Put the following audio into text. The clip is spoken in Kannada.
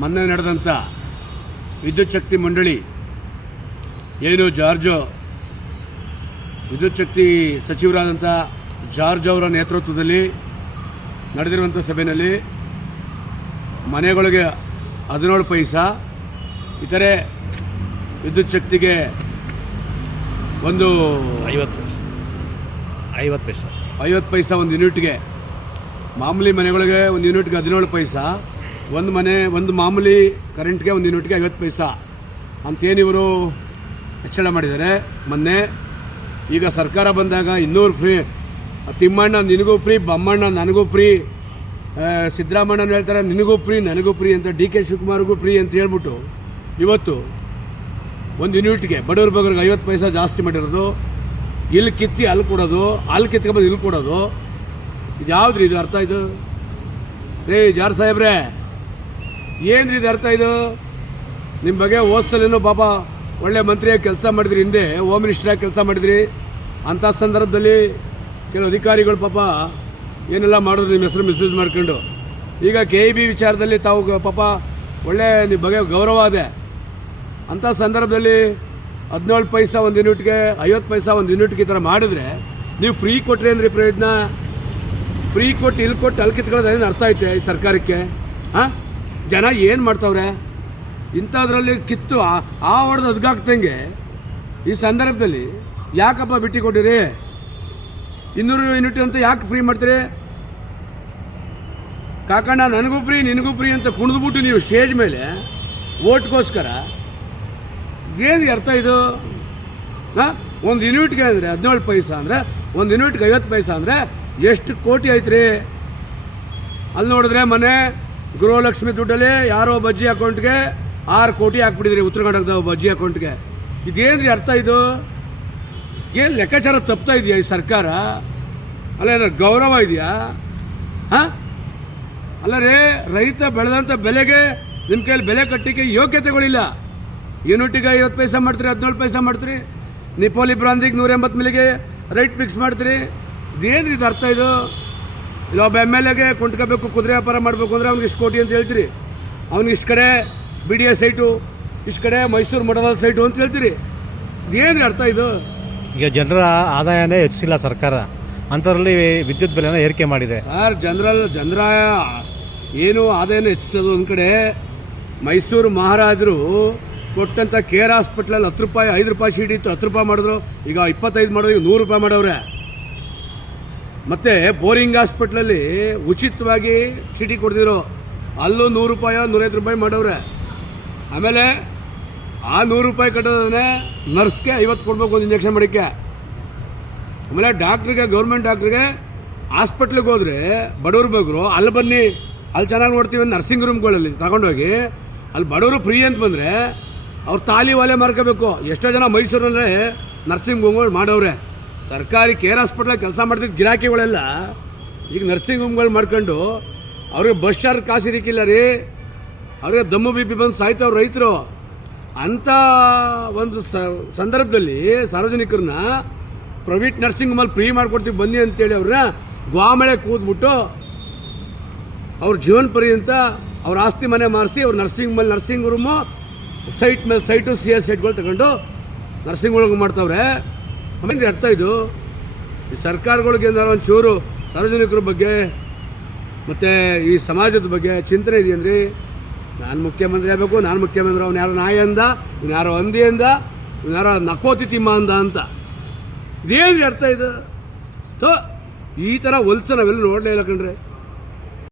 ಮೊನ್ನೆ ನಡೆದಂಥ ವಿದ್ಯುತ್ ಶಕ್ತಿ ಮಂಡಳಿ ಏನು ಜಾರ್ಜ್ ವಿದ್ಯುತ್ ಶಕ್ತಿ ಸಚಿವರಾದಂಥ ಜಾರ್ಜ್ ಅವರ ನೇತೃತ್ವದಲ್ಲಿ ನಡೆದಿರುವಂಥ ಸಭೆಯಲ್ಲಿ ಮನೆಗಳಿಗೆ 17 ಪೈಸಾ, ಇತರೆ ವಿದ್ಯುತ್ ಶಕ್ತಿಗೆ ಒಂದು 50 ಪೈಸಾ ಒಂದು ಯೂನಿಟ್ಗೆ, ಮಾಮೂಲಿ ಮನೆಗಳಿಗೆ ಒಂದು ಯೂನಿಟ್ಗೆ 17 ಪೈಸಾ, ಒಂದು ಮಾಮೂಲಿ ಕರೆಂಟ್ಗೆ ಒಂದು ಯೂನಿಟ್ಗೆ 50 ಪೈಸಾ ಅಂತೇನು ಇವರು ಹೆಚ್ಚಳ ಮಾಡಿದ್ದಾರೆ ಮೊನ್ನೆ. ಈಗ ಸರ್ಕಾರ ಬಂದಾಗ 200 ಫ್ರೀ, ತಿಮ್ಮಣ್ಣ ನಿನಗೂ ಫ್ರೀ, ಬಮ್ಮಣ್ಣ ನನಗೂ ಫ್ರೀ, ಸಿದ್ದರಾಮಣ್ಣನ ಹೇಳ್ತಾರೆ ನಿನಗೂ ಫ್ರೀ ನನಗೂ ಫ್ರೀ ಅಂತ, ಡಿ ಕೆ ಶಿವಕುಮಾರ್ಗೂ ಫ್ರೀ ಅಂತ ಹೇಳ್ಬಿಟ್ಟು ಇವತ್ತು ಒಂದು ಯೂನಿಟ್ಗೆ ಬಡವ್ರ ಬಗ್ಗರಿಗೆ 50 ಪೈಸಾ ಜಾಸ್ತಿ ಮಾಡಿರೋದು. ಇಲ್ಲಿ ಕಿತ್ತಿ ಅಲ್ಲಿ ಕೊಡೋದು, ಅಲ್ಲಿ ಕಿತ್ಕೊಂಬಂದು ಇಲ್ಲಿ ಕೊಡೋದು. ಇದು ಯಾವ್ದು ರೀ ಇದು ಅರ್ಥ? ಇದು ರೇ ಜಾರ್ ಸಾಹೇಬ್ರೆ, ಏನು ರೀ ಇದು ಅರ್ಥ? ಇದು ನಿಮ್ಮ ಬಗ್ಗೆ ಹೋದ್ಸಲೇನೋ ಪಾಪ ಒಳ್ಳೆ ಮಂತ್ರಿಯಾಗಿ ಕೆಲಸ ಮಾಡಿದ್ರಿ, ಹಿಂದೆ ಹೋಮ್ ಮಿನಿಸ್ಟ್ರಾಗಿ ಕೆಲಸ ಮಾಡಿದ್ರಿ. ಅಂಥ ಸಂದರ್ಭದಲ್ಲಿ ಕೆಲವು ಅಧಿಕಾರಿಗಳು ಪಾಪ ಏನೆಲ್ಲ ಮಾಡೋದು ನಿಮ್ಮ ಹೆಸರು ಮಿಸ್ಯೂಸ್ ಮಾಡ್ಕೊಂಡು, ಈಗ KEB ವಿಚಾರದಲ್ಲಿ ತಾವು ಪಾಪ ಒಳ್ಳೆ ನಿಮ್ಮ ಬಗ್ಗೆ ಗೌರವ ಇದೆ. ಅಂಥ ಸಂದರ್ಭದಲ್ಲಿ 17 ಪೈಸಾ ಒಂದು ಯೂನಿಟ್ಗೆ, 50 ಪೈಸಾ ಒಂದು ಯೂನಿಟ್ಗೆ ಈ ಥರ ಮಾಡಿದ್ರೆ ನೀವು ಫ್ರೀ ಕೊಟ್ಟರೆ ಅಂದ್ರೆ ಪ್ರಯೋಜನ? ಫ್ರೀ ಕೊಟ್ಟು ಇಲ್ಲಿ ಕೊಟ್ಟು ಅಲ್ಲಿ ಕಿತ್ಕೊಳ್ಳೋದು ಏನು ಅರ್ಥ ಐತೆ ಈ ಸರ್ಕಾರಕ್ಕೆ? ಹಾಂ, ಜನ ಏನು ಮಾಡ್ತಾವ್ರೆ ಇಂಥದ್ರಲ್ಲಿ ಕಿತ್ತು ಆ ಹೊಡೆದು ಅದ್ಗಾಗ್ತಂಗೆ ಈ ಸಂದರ್ಭದಲ್ಲಿ ಯಾಕಪ್ಪ ಬಿಟ್ಟು ಕೊಟ್ಟಿರಿ? 200 ಯೂನಿಟ್ ಅಂತ ಯಾಕೆ ಫ್ರೀ ಮಾಡ್ತೀರಿ? ಕಾಕಣ್ಣ ನನಗೂ ಫ್ರೀ ನಿನಗೂ ಫ್ರೀ ಅಂತ ಕುಣಿದ್ಬಿಟ್ಟು ನೀವು ಸ್ಟೇಜ್ ಮೇಲೆ ಓಟ್ಗೋಸ್ಕರ ಏನು ಅರ್ಥ ಇದು? ಹಾಂ, ಒಂದು ಯೂನಿಟ್ಗೆ ಅಂದರೆ 17 ಪೈಸಾ ಅಂದರೆ, ಒಂದು ಯೂನಿಟ್ಗೆ 50 ಪೈಸಾ ಅಂದರೆ ಎಷ್ಟು ಕೋಟಿ ಐತ್ರಿ? ಅಲ್ಲಿ ನೋಡಿದ್ರೆ ಮನೆ ಗೃಹಲಕ್ಷ್ಮಿ ದುಡ್ಡಲ್ಲಿ ಯಾರೋ ಬಜ್ಜಿ ಅಕೌಂಟ್ಗೆ 6 ಕೋಟಿ ಹಾಕ್ಬಿಟ್ಟಿದ್ರಿ, ಉತ್ತರ ಕರ್ನಾಟಕದ ಬಜ್ಜಿ ಅಕೌಂಟ್ಗೆ. ಇದೇನು ರೀ ಅರ್ಥ ಇದು? ಏನು ಲೆಕ್ಕಾಚಾರ ತಪ್ತಾ ಇದೆಯಾ ಈ ಸರ್ಕಾರ? ಅಲ್ಲ ಏನಾರು ಗೌರವ ಇದೆಯಾ? ಹಾಂ, ಅಲ್ಲ ರೇ, ರೈತ ಬೆಳೆದಂಥ ಬೆಲೆಗೆ ನಿಮ್ಮ ಕೈಯಲ್ಲಿ ಬೆಲೆ ಕಟ್ಟಲಿಕ್ಕೆ ಯೋಗ್ಯತೆಗಳಿಲ್ಲ. ಯೂನಿಟಿಗೆ 50 ಪೈಸಾ ಮಾಡ್ತೀರಿ, 17 ಪೈಸಾ ಮಾಡ್ತೀರಿ. ನಿಪೋಲಿ ಬ್ರಾಂದಿಗೆ 180 ಮಿಲಿಗೆ ರೈಟ್ ಫಿಕ್ಸ್ ಮಾಡ್ತೀರಿ. ಇದೇನು ಇದು ಅರ್ಥ? ಇದು ಇಲ್ಲ ಒಬ್ಬ MLAಗೆ ಕೊಂಡ್ಕೋಬೇಕು, ಕುದುರೆ ವ್ಯಾಪಾರ ಮಾಡಬೇಕು ಅಂದರೆ ಅವ್ನಿಗೆ ಇಷ್ಟು ಕೋಟಿ ಅಂತ ಹೇಳ್ತೀರಿ, ಅವ್ನಿಗೆ ಇಷ್ಟು ಕಡೆ BDA ಸೈಟು, ಇಷ್ಟು ಕಡೆ ಮೈಸೂರು ಮಠದ ಸೈಟು ಅಂತ ಹೇಳ್ತೀರಿ. ಇದೇನು ಅರ್ಥ ಇದು? ಈಗ ಜನರ ಆದಾಯನೇ ಹೆಚ್ಚಿಲ್ಲ ಸರ್ಕಾರ, ಅಂಥದ್ರಲ್ಲಿ ವಿದ್ಯುತ್ ಬೆಲೆನ ಏರಿಕೆ ಮಾಡಿದೆ ಸರ್. ಜನರ ಏನು ಆದಾಯನ ಹೆಚ್ಚಿಸೋದು ಒಂದು ಕಡೆ. ಮೈಸೂರು ಮಹಾರಾಜರು ಕೊಟ್ಟಂಥ ಕೇರ್ ಹಾಸ್ಪಿಟ್ಲಲ್ಲಿ 10 ರೂಪಾಯಿ 5 ರೂಪಾಯಿ ಶೀಟ್ ಇತ್ತು, 10 ರೂಪಾಯಿ ಮಾಡಿದ್ರು. ಈಗ 25 ಮಾಡೋದು, ಈಗ 100 ರೂಪಾಯಿ ಮಾಡವ್ರೆ. ಮತ್ತು ಬೋರಿಂಗ್ ಹಾಸ್ಪಿಟ್ಲಲ್ಲಿ ಉಚಿತವಾಗಿ ಚೀಟಿ ಕೊಡ್ತಿದ್ರು, ಅಲ್ಲೂ 100 ರೂಪಾಯಿ 150 ರೂಪಾಯಿ ಮಾಡವ್ರೆ. ಆಮೇಲೆ ಆ 100 ರೂಪಾಯಿ ಕಟ್ಟೋದನ್ನೇ ನರ್ಸ್ಗೆ 50 ಕೊಡ್ಬೇಕು ಒಂದು ಇಂಜೆಕ್ಷನ್ ಮಾಡೋಕ್ಕೆ. ಆಮೇಲೆ ಡಾಕ್ಟ್ರಿಗೆ, ಗೌರ್ಮೆಂಟ್ ಡಾಕ್ಟ್ರಿಗೆ ಹಾಸ್ಪಿಟ್ಲಿಗೆ ಹೋದರೆ ಬಡವ್ರು ಬಗ್ಗರು ಅಲ್ಲಿ ಬನ್ನಿ, ಅಲ್ಲಿ ಚೆನ್ನಾಗಿ ನೋಡ್ತೀವಿ ಅಂತ ನರ್ಸಿಂಗ್ ರೂಮ್ಗಳಲ್ಲಿ ತಗೊಂಡೋಗಿ ಅಲ್ಲಿ ಬಡವರು ಫ್ರೀ ಅಂತ ಬಂದರೆ ಅವ್ರು ತಾಲಿ ಒಲೆ ಮಾರ್ಕೋಬೇಕು. ಎಷ್ಟೋ ಜನ ಮೈಸೂರಲ್ಲೇ ನರ್ಸಿಂಗ್ ಹೋಮ್ಗಳು ಮಾಡವ್ರೆ. ಸರ್ಕಾರಿ ಕೇರ್ ಹಾಸ್ಪಿಟ್ಲಾಗ ಕೆಲಸ ಮಾಡ್ತಿದ್ದ ಗಿರಾಕಿಗಳೆಲ್ಲ ಈಗ ನರ್ಸಿಂಗ್ ಹೋಮ್ಗಳು ಮಾಡ್ಕೊಂಡು ಅವ್ರಿಗೆ ಬಸ್ ಚಾರ್ಜ್ ಕಾಸು ಇರಕ್ಕಿಲ್ಲ ರೀ, ಅವ್ರಿಗೆ ದಮ್ಮು BP ಬಂದು ಸಾಯ್ತವ್ರು ರೈತರು. ಅಂಥ ಒಂದು ಸಂದರ್ಭದಲ್ಲಿ ಸಾರ್ವಜನಿಕರನ್ನ ಪ್ರೈವೇಟ್ ನರ್ಸಿಂಗ್ ಹೋಮಲ್ಲಿ ಫ್ರೀ ಮಾಡಿಕೊಡ್ತೀವಿ ಬನ್ನಿ ಅಂತೇಳಿ ಅವ್ರನ್ನ ಗ್ವಾಮಳೆ ಕೂದ್ಬಿಟ್ಟು ಅವ್ರ ಜೀವನ ಪರ್ಯಂತ ಅವ್ರ ಆಸ್ತಿ ಮನೆ ಮಾರಿಸಿ ಅವ್ರು ನರ್ಸಿಂಗ್ ರೂಮು ಸೈಟ್ ಮೇಲೆ ಸೈಟು CS ಸೈಟ್ಗಳು ತಗೊಂಡು ನರ್ಸಿಂಗ್ ಒಳಗೆ ಮಾಡ್ತಾವ್ರೆ. ಆಮೇಲೆ ಅರ್ಥ ಇದು? ಈ ಸರ್ಕಾರಗಳಿಗೆ ಏನಾದ್ರು ಒಂಚೂರು ಸಾರ್ವಜನಿಕರ ಬಗ್ಗೆ ಮತ್ತು ಈ ಸಮಾಜದ ಬಗ್ಗೆ ಚಿಂತನೆ ಇದೆಯಂದ್ರಿ. ನಾನು ಮುಖ್ಯಮಂತ್ರಿ ಆಗಬೇಕು, ನಾನು ಮುಖ್ಯಮಂತ್ರಿ, ಅವ್ನು ಯಾರೋ ನಾಯಿ ಅಂದ, ಇವ್ನು ಯಾರೋ ಹಂದಿ ಅಂದ, ಇವ್ನು ಯಾರೋ ನಕೋತಿ ತಿಮ್ಮ ಅಂದ ಅಂತ. ಇದೇನು ಅರ್ಥ ಇದು? ಸೊ ಈ ಥರ ಹೊಲ್ಸ ನಾವೆಲ್ಲ ನೋಡಲೇ ಇಲ್ಲ ಕಣ್ರೆ.